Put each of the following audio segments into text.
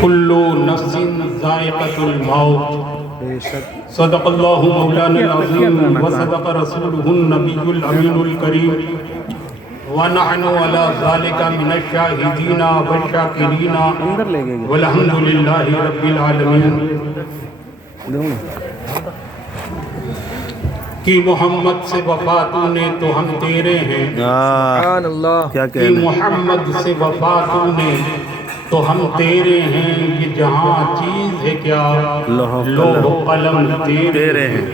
کل نفس ذائقۃ الموت صدق اللہ مولانا العظیم وصدق رسولہ النبی الامین الکریم ونحن علی ذلک من الشاہدین والشاکرین والحمد للہ رب العالمین۔ کہ محمد سے وفا تو نے تو ہم تیرے ہیں، سبحان اللہ، کیا کہ محمد سے وفا تو نے تو ہم تیرے ہیں، یہ جہاں چیز ہے کیا لوح و قلم تیرے ہیں۔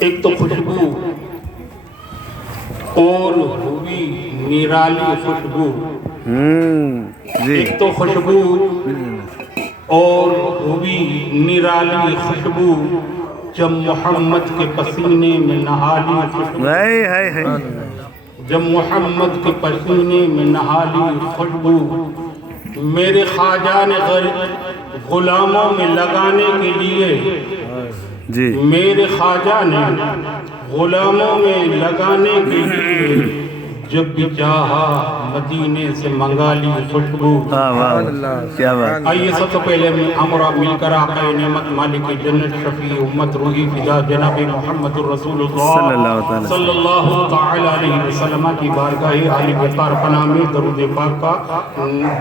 ایک تو خوشبو اور ہوئی نرالی خوشبو، ایک تو خوشبو اور ہوئی نرالی خوشبو، جب محمد کے پسینے میں نہالی خوشبو، جب محمد کے پسینے میں نہالی خوشبو، میرے خواجہ نے غلاموں میں لگانے کے لیے، میرے خواجہ نے غلاموں میں لگانے کے لیے جب بھی چاہا مدینے سے منگا لی خوشبو۔ آئیے سب سے پہلے ہم اور آپ مل کر آقا نعمت مالک جنت شفیع امت روحی فدا جناب محمد الرسول اللہ صلی اللہ تعالی علیہ وسلم کی بارگاہ عالی وقار پناہ میں درود پاک کا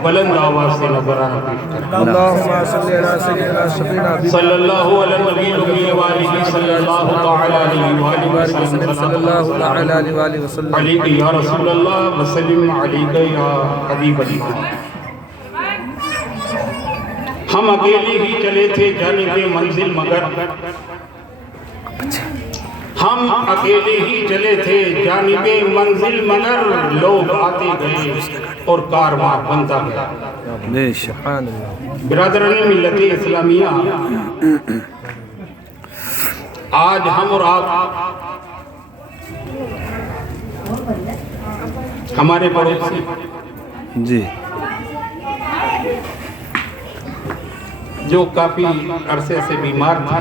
بلند آواز سے نظرانہ پیش کریں۔ اللہم صلی علی سیدنا شفیعنا صلی اللہ علیہ نبی الامی وآلہ صلی اللہ تعالی علیہ وآلہ وسلم صلی اللہ تعالی علیہ وآلہ وسلم علیکہ یا رسول اللہ وسلم علیکہ یا حبیب اللہ۔ ہم اکیلے ہی چلے تھے جانب منزل مگر، ہم اکیلے ہی چلے تھے جانب منزل مگر، لوگ آتے گئے اور کارواں بنتا گیا۔ برادران ملت اسلامیہ، آج ہم اور آپ ہمارے پڑوسی جی جو کافی عرصے سے بیمار تھے،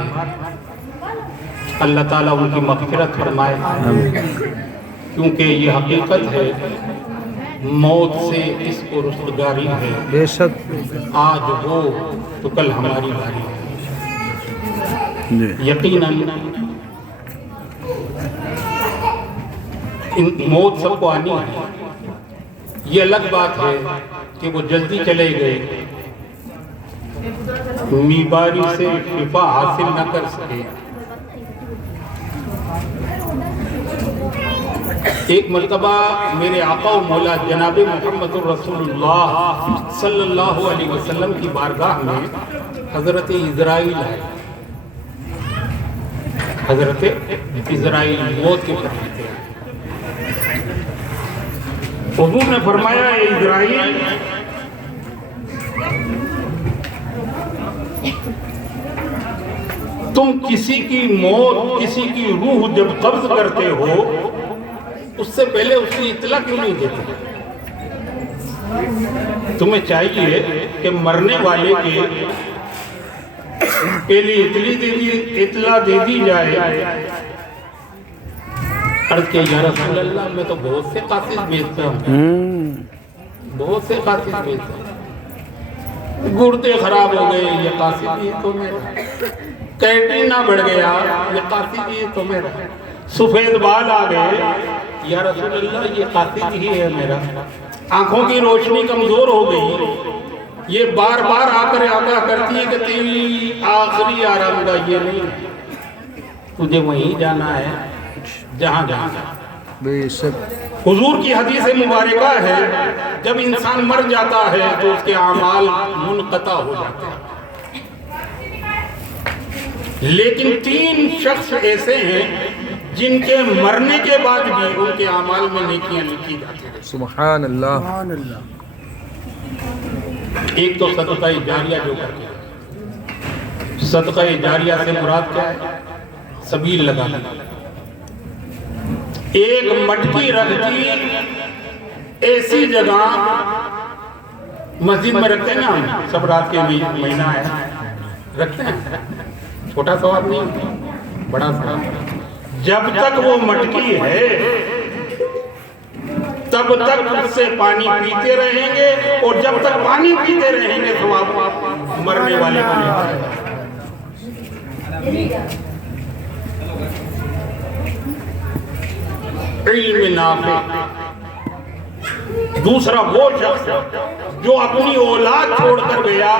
اللہ تعالیٰ ان کی مغفرت فرمائے، کیونکہ یہ حقیقت ہے موت سے اس کو رستگاری ہے، بے شک آج ہو تو کل ہماری باری ہے۔ یقیناً موت سب کو آنی ہے، یہ الگ بات ہے کہ وہ جلدی چلے گئے، بیماری سے شفا حاصل نہ کر سکے۔ ایک مرتبہ میرے آقا و مولا جناب محمد الرسول اللہ صلی اللہ علیہ وسلم کی بارگاہ میں حضرت عزرائیل آئے، حضرت عزرائیل موت کے فرشتے ہیں۔ حضور نے فرمایا، اے عزرائیل، تم کسی کی موت، کسی کی روح جب قبض کرتے ہو، اس سے پہلے اس کی اطلاع کیوں نہیں دیتے؟ تمہیں چاہیے کہ مرنے والے کے پہلی اطلاع دے دی جائے۔ عرض کہ یا رسول اللہ، میں تو بہت سے قاصد بھیجتا ہوں، بہت سے قاصد بھیجتا ہوں، گردے خراب ہو گئے، یہ قاصد ہی تو میرا، کیٹرینا بڑھ گیا، یہ قاصد ہی تو میرا، سفید بال آ گئے، یا رسول اللہ یہ قاصد ہی ہے میرا، آنکھوں کی روشنی کمزور ہو گئی، یہ بار بار آ کر آگاہ کرتی ہے کہ تیری آخری آرام گاہ یہ نہیں، تجھے وہیں جانا ہے جہاں جانا۔ بے شک حضور کی حدیث مبارکہ ہے، جب انسان مر جاتا ہے تو اس کے اعمال منقطع ہو جاتے ہیں، لیکن 3 شخص ایسے ہیں جن کے مرنے کے بعد بھی ان کے اعمال میں نیکیاں لکھی جاتی ہیں۔ سبحان اللہ، ایک تو صدقہ جاریہ جو کرتے ہیں، صدقہ جاریہ سے مراد کیا ہے؟ سبیل لگانا۔ ایک مٹکی رکھ دی ایسی جگہ، مسجد میں رکھتے ہیں نا ہم، سب رات کے مہینہ ہے رکھتے ہیں، چھوٹا ثواب نہیں، بڑا ثواب۔ جب تک وہ مٹکی ہے تب تک اس سے پانی پیتے رہیں گے، اور جب تک پانی پیتے رہیں گے تو آپ مرنے والے کو نہیں پائے گا۔ علم نافع۔ دوسرا وہ شخص جو اپنی اولاد چھوڑ کر گیا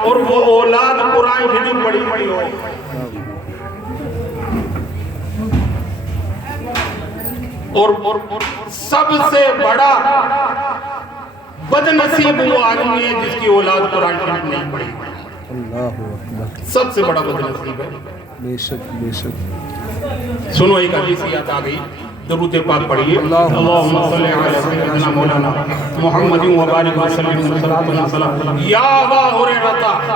اور وہ اولاد قرآن شریف بڑی بڑی ہو، اور سب سے بڑا بدنصیب وہ آدمی ہے جس کی اولاد قرآن شریف نہیں پڑھی۔ اللہ اکبر، سب سے بڑا بدنصیب ہے۔ بے شک بے شک۔ سنو ایک حدیث یاد آ گئی، درود پاک پڑھیے، اللہم صلی علی سیدنا مولانا محمد و بارک وسلم وسلم۔ یا ابا ہریرہ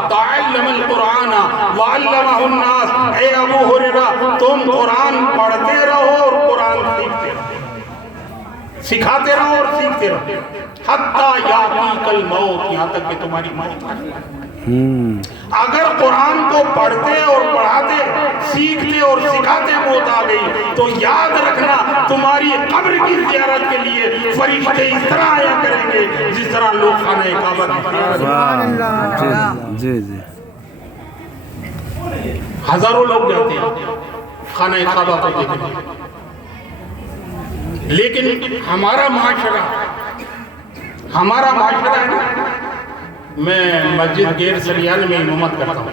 تعلم القرآن وعلمہ الناس، اے ابو ہریرہ تم قرآن پڑھتے رہو اور قرآن سیکھتے رہو، سکھاتے رہو اور سیکھتے رہو، حتیٰ یاتیک الموت، یہاں تک کہ تمہاری موت آ جائے۔ اگر قرآن کو پڑھتے اور پڑھاتے، سیکھتے اور سکھاتے موت آ گئی تو یاد رکھنا تمہاری قبر کی زیارت کے لیے فرشتے اس طرح آیا کریں گے جس طرح لوگ خانہ کعبہ کی جی جی، ہزاروں لوگ جاتے ہیں خانہ کعبہ کو دیکھنے، لیکن ہمارا معاشرہ ہے نا، میں مسجد گیر سریان میں امامت کرتا ہوں،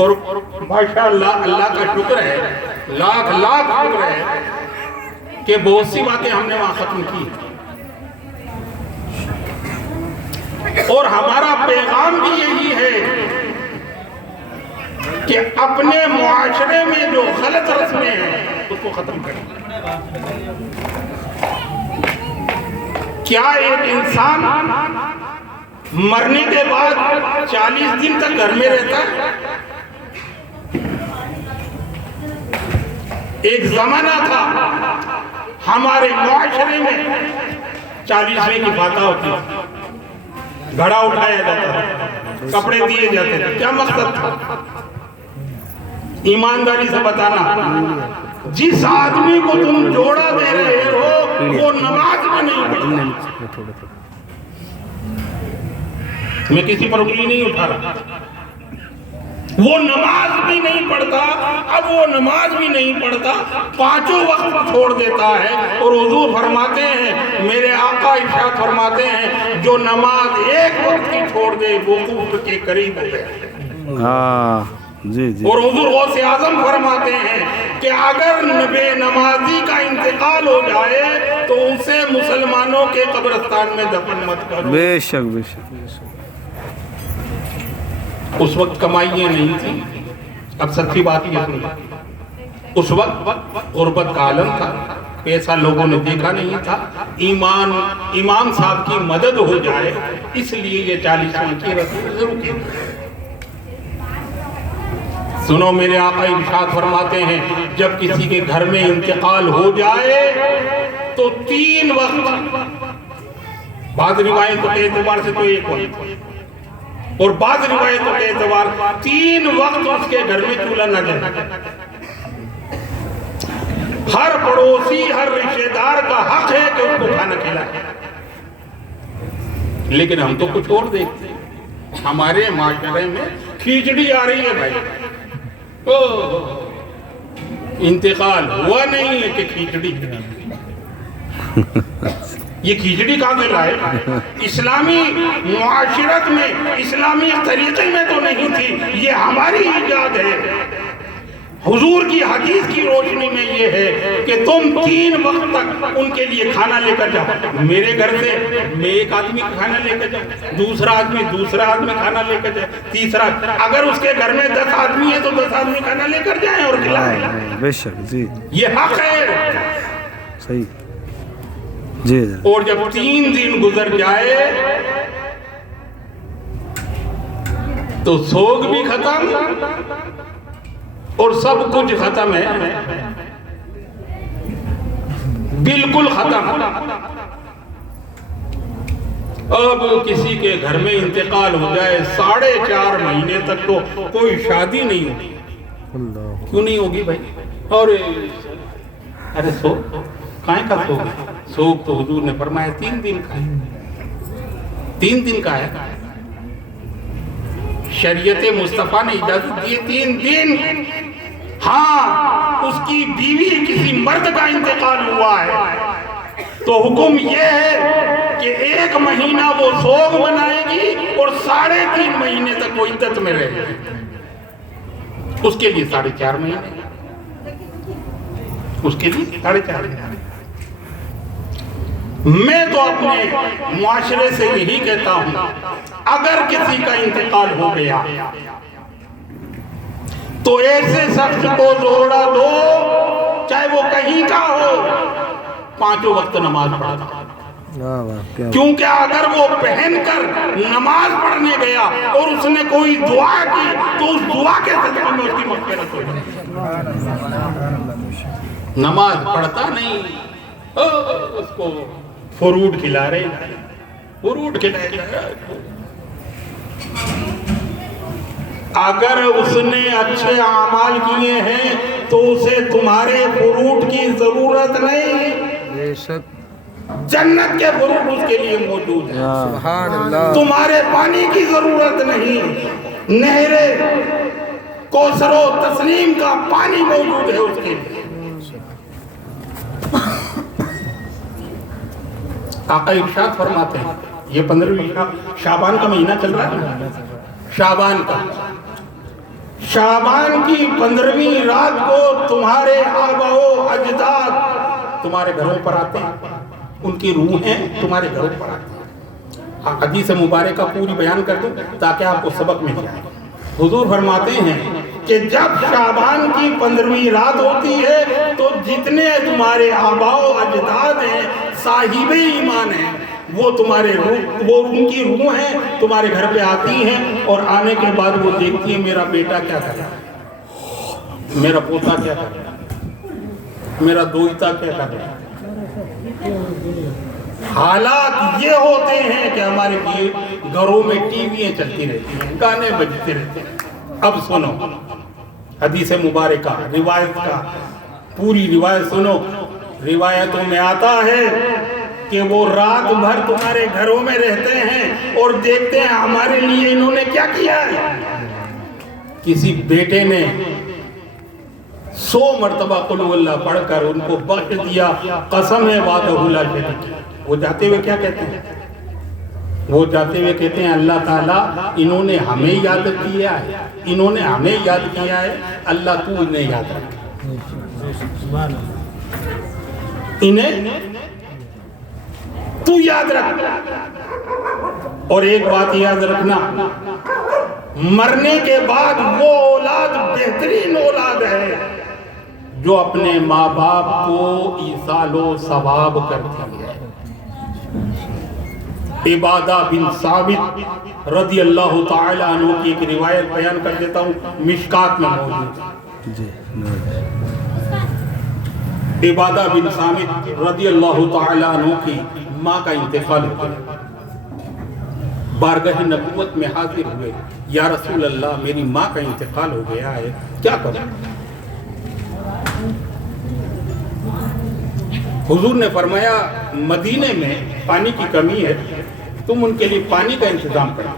اور ماشاءاللہ اللہ کا شکر ہے، لاکھ شکر ہے کہ بہت سی باتیں ہم نے وہاں ختم کی، اور ہمارا پیغام بھی یہی ہے کہ اپنے معاشرے میں جو غلط رسمیں ہیں اس کو ختم کریں۔ کیا ایک انسان مرنے کے بعد 40 دن تک گھر میں رہتا ہے؟ ایک زمانہ تھا ہمارے معاشرے میں 40ویں کی فاتح ہوتی ہے، گھڑا اٹھایا جاتا ہے، کپڑے دیے جاتے تھے، کیا مقصد تھا؟ ایمانداری سے بتانا، جس آدمی کو تم جوڑا دے رہے ہو وہ نماز میں نہیں پڑھتا۔ میں کسی پر انگلی نہیں اٹھا رہا، وہ نماز بھی نہیں پڑھتا، اب وہ نماز بھی نہیں پڑھتا، 5 وقت چھوڑ دیتا ہے، اور حضور فرماتے ہیں، میرے آقا ارشاد فرماتے ہیں، جو نماز 1 وقت کی چھوڑ دے وہ کفر کے قریب ہے۔ جی جی، اور حضور غوث اعظم فرماتے ہیں کہ اگر بے نمازی کا انتقال ہو جائے تو اسے مسلمانوں کے قبرستان میں دفن مت کرو۔ بے شک بے شک بے شک۔ اس وقت کمائیاں نہیں تھی، اب سچی بات یہ سنی، اس وقت غربت کا عالم تھا، پیسہ لوگوں نے دیکھا نہیں تھا، امام صاحب کی مدد ہو جائے اس لیے یہ 40 کی رسول ضرور کی۔ سنو میرے آقا ارشاد فرماتے ہیں، جب کسی کے گھر میں انتقال ہو جائے تو 3 وقت، بعض روایتوں کے اعتبار سے تو 1 وقت، اور بعض روایتوں کے اعتبار 3 وقت اس کے گھر میں چولہا نہ جلے۔ ہر پڑوسی، ہر رشتہ دار کا حق ہے کہ اس کو کھانا کھلائے، لیکن ہم تو کچھ اور دیکھتے ہیں۔ ہمارے معاشرے میں کھچڑی آ رہی ہے بھائی، انتقال ہوا نہیں ہے کہ کھچڑی، یہ کھچڑی کہاں سے لائے؟ اسلامی معاشرت میں، اسلامی طریقے میں تو نہیں تھی، یہ ہماری ایجاد ہے۔ حضور کی حدیث کی روشنی میں یہ ہے کہ تم 3 وقت تک ان کے لیے کھانا لے کر جاؤ۔ میرے گھر سے میں ایک آدمی کھانا لے کر جاؤں، دوسرا آدمی کھانا لے کر جائے، تیسرا، اگر اس کے گھر میں 10 آدمی ہے تو 10 آدمی کھانا لے کر جائیں اور کھلائیں۔ بے شک جی، یہ حق ہے۔ صحیح جی۔ اور جب 3 دن گزر جائے تو سوگ بھی ختم اور سب کچھ ختم ہے، بالکل ختم۔ اب کسی کے گھر میں انتقال ہو جائے 4.5 مہینے تک تو کوئی شادی نہیں ہوگی۔ کیوں نہیں ہوگی بھائی؟ اور ارے سو کائیں کا سوگ ہے؟ سوگ تو حضور نے فرمایا 3 دن کا ہے، 3 دن کا ہے۔ شریعت مصطفیٰ نے اجازت دی 3 دن۔ ہاں اس کی بیوی کسی مرد کا انتقال ہوا ہے تو حکم یہ ہے کہ 1 مہینہ وہ سوگ منائے گی اور 3.5 مہینے تک وہ عدت میں رہے گی، اس کے لیے 4.5 مہینے، اس کے لیے 4.5 مہینے۔ میں تو اپنے معاشرے سے یہی کہتا ہوں، اگر کسی کا انتقال ہو گیا تو ایسے شخص کو جوڑا دو، چاہے وہ کہیں کا ہو، 5 وقت نماز پڑھتا، کیونکہ اگر وہ پہن کر نماز پڑھنے گیا اور اس نے کوئی دعا کی تو اس دعا کے صدقے میں اس کی مغفرت ہو جائے۔ نماز پڑھتا نہیں، اس کو فروٹ کھلا رہے، فروٹ کھلائے جا رہا ہے۔ اگر اس نے اچھے اعمال کیے ہیں تو اسے تمہارے فروٹ کی ضرورت نہیں، بے شک جنت کے فروٹ اس کے لیے موجود ہیں۔ سبحان اللہ، تمہارے پانی کی ضرورت نہیں، نہر کوثر و تسنیم کا پانی موجود ہے اس کے لیے۔ آقا ارشاد فرماتے ہیں، یہ 15ویں شعبان کا مہینہ چل رہا ہے، شعبان کا، شعبان کی 15ویں رات کو تمہارے آبا و اجداد تمہارے گھروں پر آتے ہیں، ان کی روحیں تمہارے گھروں پر آتی ہیں۔ حدیث مبارکہ پوری بیان کر دوں تاکہ آپ کو سبق مل جائے۔ حضور فرماتے ہیں کہ جب شعبان کی 15ویں رات ہوتی ہے تو جتنے تمہارے آبا و اجداد ہیں، صاحب ایمان ہیں، وہ تمہارے روح، وہ ان کی روح ہیں تمہارے گھر پہ آتی ہیں، اور آنے کے بعد وہ دیکھتی ہیں میرا بیٹا کیا کر رہا ہے، میرا پوتا کیا کر رہا ہے، میرا دوہتا کیا کر رہا ہے۔ حالات یہ ہوتے ہیں کہ ہمارے گھروں میں ٹی ویاں چلتی رہتی ہیں، گانے بجتے رہتے ہیں۔ اب سنو حدیث مبارکہ، روایت کا پوری روایت سنو۔ روایتوں میں آتا ہے کہ وہ رات بھر تمہارے گھروں میں رہتے ہیں اور دیکھتے ہیں ہمارے لیے انہوں نے کیا کیا ہے۔ کسی بیٹے نے 100 مرتبہ قل هو اللہ پڑھ کر ان کو بخش دیا، قسم ہے وعدہ لا شریک۔ وہ جاتے ہوئے کیا کہتے ہیں؟ وہ جاتے ہوئے کہتے ہیں اللہ تعالیٰ انہوں نے ہمیں یاد کیا ہے، انہوں نے ہمیں یاد کیا ہے، اللہ تو انہیں یاد رکھ، انہیں تو یاد رکھ۔ اور ایک بات یاد رکھنا، مرنے کے بعد وہ اولاد بہترین اولاد ہے جو اپنے ماں باپ کو ایصال و ثواب کرتی ہے۔ عبادہ بن ثابت رضی اللہ تعالی عنہ کی ایک روایت بیان کر دیتا ہوں، مشکات میں موجود ہے۔ عبادہ بن ثابت رضی اللہ تعالی عنہ کی ماں کا انتقال ہو گیا، بارگاہ نبوت میں حاضر ہوئے، یا رسول اللہ میری ماں کا انتقال ہو گیا ہے، کیا کروں؟ حضور نے فرمایا مدینے میں پانی کی کمی ہے، تم ان کے لیے پانی کا انتظام کرو۔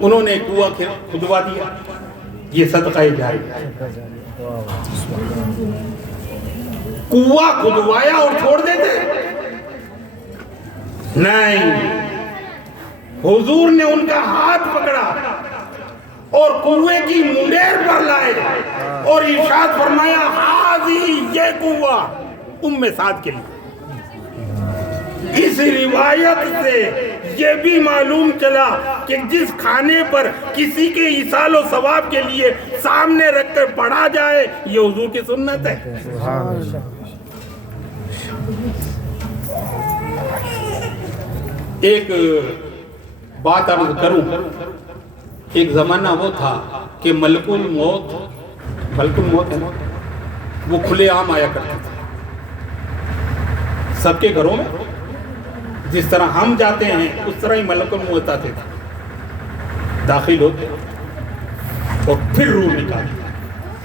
انہوں نے کنواں کھدوا دیا، یہ صدقہ جاریہ ہے۔ کنواں کھدوایا اور چھوڑ دیتے؟ نہیں، حضور نے ان کا ہاتھ پکڑا اور کنویں کی منڈیر پر لائے اور ارشاد فرمایا حاضی، یہ کنواں ام سعد کے لیے۔ اس روایت سے یہ بھی معلوم چلا کہ جس کھانے پر کسی کے ایصال و ثواب کے لیے سامنے رکھ کر پڑھا جائے، یہ حضور کی سنت ہے۔ ایک بات عرض کروں، ایک زمانہ وہ تھا کہ ملک الموت ہے نا، وہ کھلے عام آیا کرتے تھے سب کے گھروں میں، جس طرح ہم جاتے ہیں اس طرح ہی ملک الموت آتے تھے، داخل ہوتے اور پھر روح نکالتے،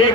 1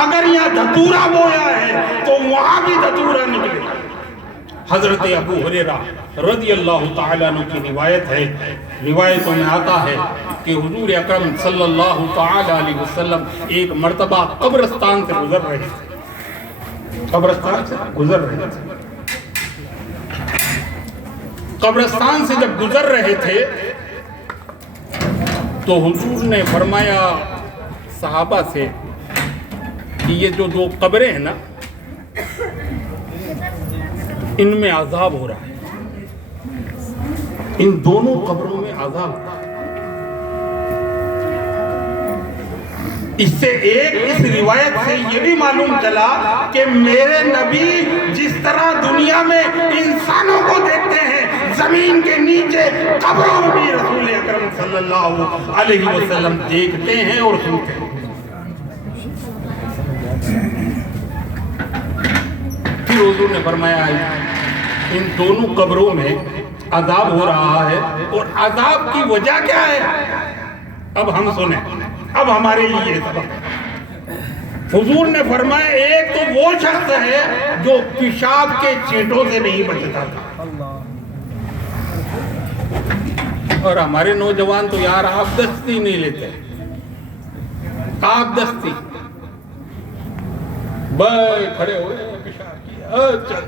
اگر یہاں دھتورا بویا ہے تو وہاں بھی دھتورا نکلے. حضرت ابو ہریرہ رضی اللہ تعالیٰ عنہ کی روایت ہے، روایتوں میں آتا ہے کہ حضور اکرم صلی اللہ تعالیٰ علیہ وسلم ایک مرتبہ قبرستان سے گزر رہے تھے. قبرستان سے گزر رہے تھے. قبرستان سے جب گزر رہے تھے تو حضور نے فرمایا صحابہ سے کہ یہ جو دو قبریں ہیں نا ان میں عذاب ہو رہا ہے، ان دونوں قبروں میں عذاب ہو رہا ہے. اس سے اس روایت سے یہ بھی معلوم چلا کہ میرے نبی جس طرح دنیا میں انسانوں کو دیکھتے ہیں زمین کے نیچے قبروں میں بھی رسول اکرم صلی اللہ علیہ وسلم دیکھتے ہیں اور سنتے ہیں. پھر حضور نے فرمایا ان دونوں قبروں میں عذاب ہو رہا ہے اور عذاب کی وجہ کیا ہے؟ اب ہم سنیں، اب ہمارے لیے سبق. حضور نے فرمایا ایک تو وہ شخص ہے جو پیشاب کے چینٹوں سے نہیں بچتا تھا. اور ہمارے نوجوان تو یار آپ دستی نہیں لیتے، آپ دستی بھائی کھڑے ہوئے پیشاب کیا.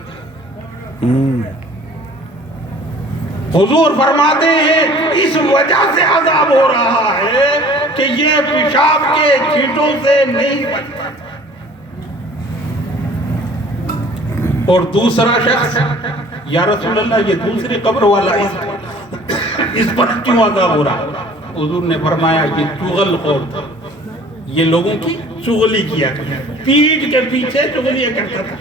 حضور فرماتے ہیں اس وجہ سے عذاب ہو رہا ہے کہ یہ پیشاب کے چھینٹوں سے نہیں بچتا. اور دوسرا شخص یا رسول اللہ یہ دوسری قبر والا اس پر کیوں عذاب ہو رہا؟ حضور نے فرمایا یہ چغل خور تھا، یہ لوگوں کی چغلی کیا کرتا، پیٹھ کے پیچھے چغلیاں کرتا تھا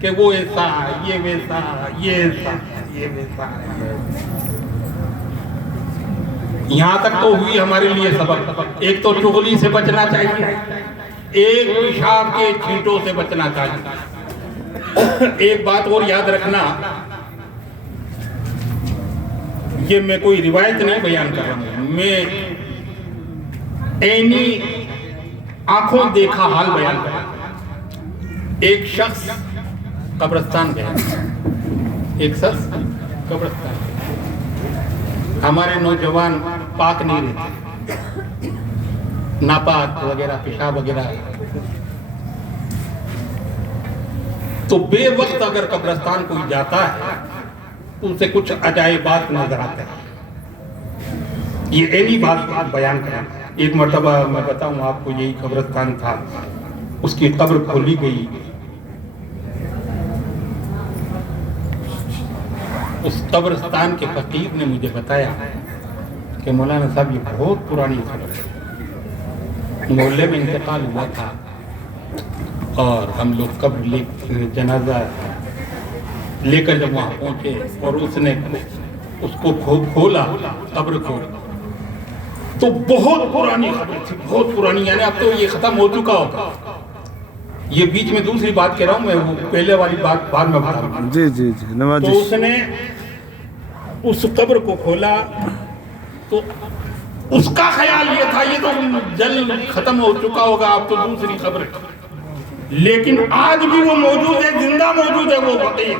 کہ وہ ایسا یہ ویسا یہ ایسا یہ ویسا. یہاں تک تو ہوئی ہمارے لیے سبق. ایک تو چغلی سے بچنا چاہیے، ایک پیشاب کے چھینٹوں سے بچنا چاہیے. ایک بات اور یاد رکھنا، یہ میں کوئی روایت نہیں بیان کر رہا ہوں، میں عینی آنکھوں دیکھا حال بیان کر رہا ہوں. ایک شخص قبرستان گیا، ایک شخص قبرستان گیا. ہمارے نوجوان پاک نہیں رہتے، ناپاک وغیرہ پیشاب وغیرہ. تو بے وقت اگر قبرستان کوئی جاتا ہے تو اسے کچھ عجائبات نظر آتے ہیں. یہ عینی بات بیان کریں. ایک مرتبہ میں بتاؤں آپ کو، یہی قبرستان تھا، اس کی قبر کھولی گئی. اس قبرستان کے فقیر نے مجھے بتایا کہ مولانا صاحب یہ بہت پرانی قبر ہے، محلے میں انتقال ہوا تھا اور ہم لوگ قبر جنازہ لے کر جب وہاں پہنچے اور اس نے اس کو کھولا قبر کو تو بہت پرانی قبر تھی، بہت پرانی. یعنی اب تو یہ ختم ہو چکا ہوگا. یہ بیچ میں دوسری بات کہہ رہا ہوں میں، وہ پہلے والی بات بعد میں بتا رہا ہوں. جی جی جی نوازش. تو اس نے اس قبر کو کھولا تو اس کا خیال یہ تھا یہ تو جل ختم ہو چکا ہوگا، اب تو دوسری قبر. لیکن آج بھی وہ موجود ہے، زندہ موجود ہے وہ فقیر.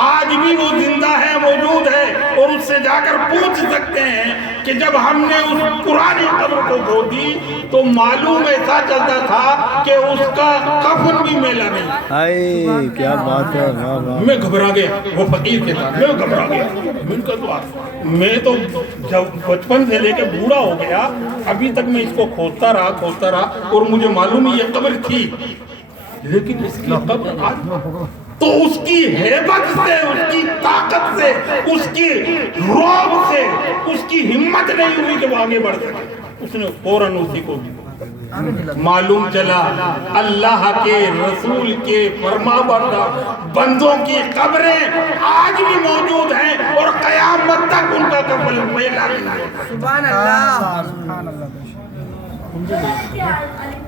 آج بھی وہ زندہ ہے، موجود ہے، اور اس سے جا کر پوچھ سکتے ہیں کہ جب ہم نے اس پرانی قبر کو کھودی تو معلوم ایسا چلتا تھا کہ اس کا کفن بھی میلا نہیں. آئے کیا بات ہے. میں گھبرا گیا. وہ فقیر کے ساتھ میں گھبرا گیا. میں تو جب بچپن سے لے کے بوڑھا ہو گیا ابھی تک میں اس کو کھودتا رہا اور مجھے معلوم ہے یہ قبر تھی، لیکن اس کی قبر آج تو اس کی ہیبت سے، اس کی طاقت سے، اس کی رعب سے اس کی ہمت نہیں ہوئی کہ وہ آگے بڑھ سکے. اس نے فوراً اسی کو معلوم چلا اللہ کے رسول کے فرما بردار بندوں کی قبریں آج بھی موجود ہیں اور قیامت تک ان کا کفن میلا نہیں ہوگا. سبحان اللہ.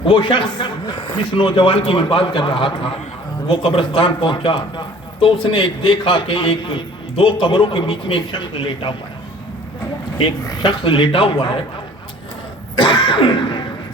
وہ شخص جس نوجوان کی میں بات کر رہا تھا وہ قبرستان پہنچا تو اس نے ایک دیکھا کہ دو قبروں کے بیچ میں ایک شخص لیٹا ہوا ہے. ایک شخص لیٹا ہوا ہے،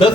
10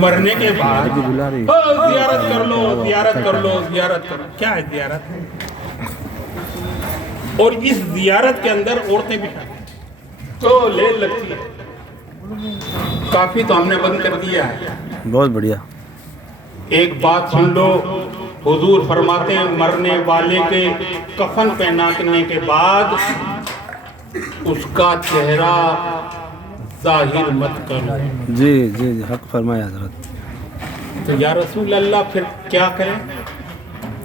مرنے کے بعد زیارت کر لو، زیارت کر لو، زیارت کر لو. کیا ہے زیارت؟ اور اس زیارت کے اندر عورتیں بھی تو لے لگتی ہے. کافی تو ہم نے بند کر دیا ہے. بہت بڑھیا. ایک بات سن لو، حضور فرماتے ہیں مرنے والے کے کفن پہنانے کے بعد اس کا چہرہ ظاہر مت کرو. جی جی جی حق فرمایا حضرت. تو یا رسول اللہ پھر کیا کریں؟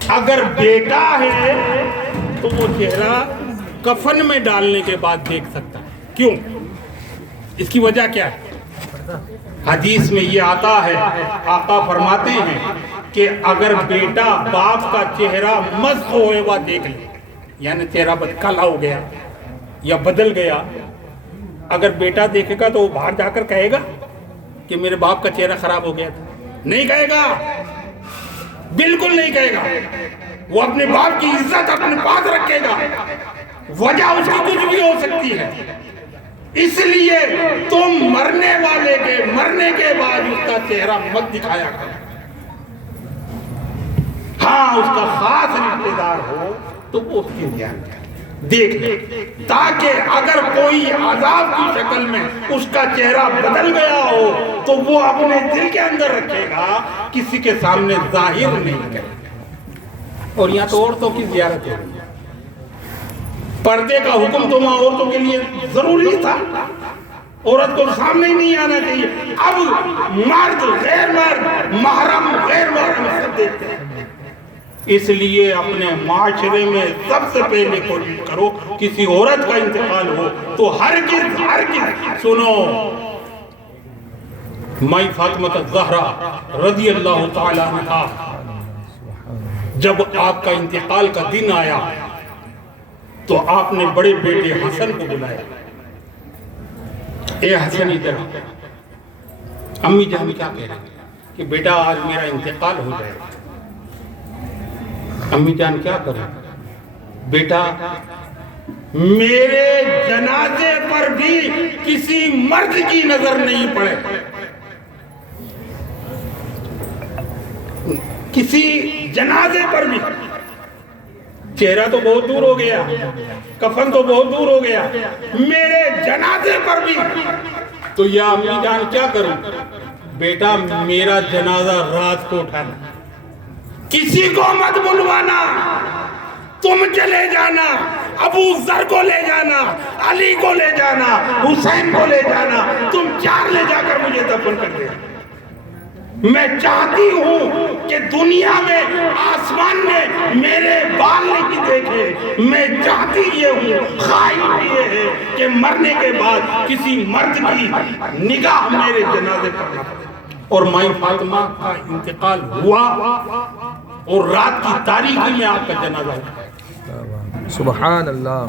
اگر بیٹا ہے تو وہ چہرہ کفن میں ڈالنے کے بعد دیکھ سکتا ہے. کیوں؟ اس کی وجہ کیا ہے؟ حدیث میں یہ آتا ہے، آقا فرماتے ہیں کہ اگر بیٹا باپ کا چہرہ مسخ ہوئے ہوا دیکھ لے، یعنی چہرہ کالا ہو گیا یا بدل گیا، اگر بیٹا دیکھے گا تو وہ باہر جا کر کہے گا کہ میرے باپ کا چہرہ خراب ہو گیا تھا؟ نہیں کہے گا، بالکل نہیں کہے گا. وہ اپنے باپ کی عزت اپنے پاس رکھے گا. وجہ اس کی کچھ بھی ہو سکتی ہے. اس لیے تم مرنے والے کے مرنے کے بعد اس کا چہرہ مت دکھایا کرو. ہاں اس کا خاص رشتہ دار ہو تو وہ اس کی دھیان دیکھ لے، تاکہ اگر کوئی عذاب کی شکل میں اس کا چہرہ بدل گیا ہو تو وہ اپنے دل کے اندر رکھے گا، کسی کے سامنے ظاہر نہیں کرے گا. اور یہاں تو عورتوں کی زیارت ہو رہی ہے. پردے کا حکم تو وہاں عورتوں کے لیے ضروری تھا، عورت کو سامنے ہی نہیں آنا چاہیے. اب مرد غیر مرد، محرم غیر محرم سب دیکھتے ہیں. اس لیے اپنے معاشرے میں سب سے پہلے کوشش کرو کسی عورت کا انتقال ہو تو ہرگز سنو، مائی فاطمہ الزہرا رضی اللہ تعالیٰ عنہا جب آپ کا انتقال کا دن آیا تو آپ نے بڑے بیٹے حسن کو بلایا. اے حسن ادھر. امی جان کیا کہہ رہے ہیں کہ بیٹا آج میرا انتقال ہو جائے. امی جان کیا کریں؟ بیٹا میرے جنازے پر بھی کسی مرد کی نظر نہیں پڑے. کسی جنازے پر بھی. چہرہ تو بہت دور ہو گیا، کفن تو بہت دور ہو گیا، میرے جنازے پر بھی. تو یا امی جان کیا کروں؟ بیٹا میرا جنازہ رات کو اٹھانا، کسی کو مت بلوانا، تم چلے جانا، ابو ذر کو لے جانا، علی کو لے جانا، حسین کو لے جانا، تم چار لے جا کر مجھے دفن کر دے. میں چاہتی ہوں کہ دنیا میں آسمان میں میرے بال نہیں دیکھے. میں چاہتی یہ ہوں، خواہش یہ ہے کہ مرنے کے بعد کسی مرد کی نگاہ میرے جنازے پر نہ پڑے. اور مائی فاطمہ کا انتقال ہوا اور رات کی تاریکی میں آپ کا جنازہ ہوا. سبحان اللہ.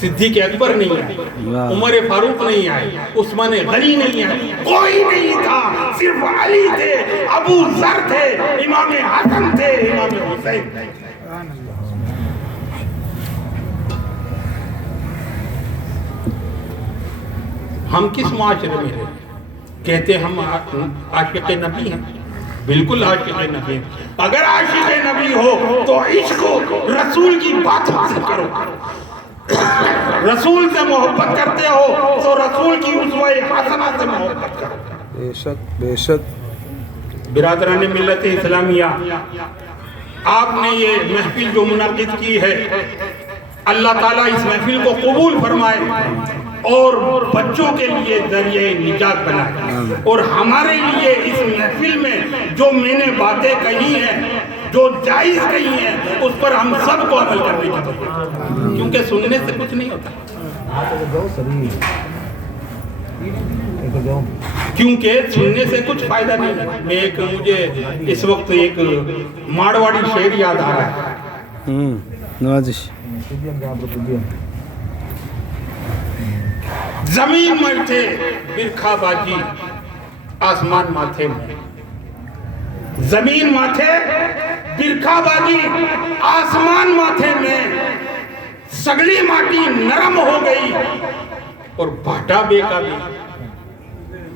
صدیق اکبر نہیں آئے، عمر فاروق نہیں آئے، عثمان غنی نہیں آئے، کوئی نہیں تھا، صرف علی تھے، ابو ذر تھے، امام حسن تھے، امام حسین تھے. ہم کس معاشرے میں رہے؟ کہتے ہم عاشق نبی ہیں. بالکل عاشق نبی. اگر عاشق نبی ہو تو عشق رسول کی باتوں سے کرو. رسول سے محبت کرتے ہو تو رسول کی اسوہ حسنہ سے محبت کرو. بے شک بے شک. برادران ملت اسلامیہ، آپ نے یہ محفل جو منعقد کی ہے، اللہ تعالیٰ اس محفل کو قبول فرمائے اور بچوں کے لیے ذریعہ نجات بنائے. اور ہمارے لیے اس محفل میں جو میں نے باتیں کہی ہیں، جو جائز کہی ہیں، اس پر ہم سب کو عمل کرنے کی ضرورت، کیونکہ سننے سے کچھ نہیں ہوتا. کیونکہ سننے سے کچھ فائدہ نہیں ہے. مجھے اس وقت ایک مارواڑی شعر یاد آ رہا ہے. نوازش. زمین مرتے برکھا باجی آسمان ماتھے میں. زمین ماتھے برکھا باجی آسمان ماتھے میں. سگلی ماٹی نرم ہو گئی اور بھاٹا بے کا بھی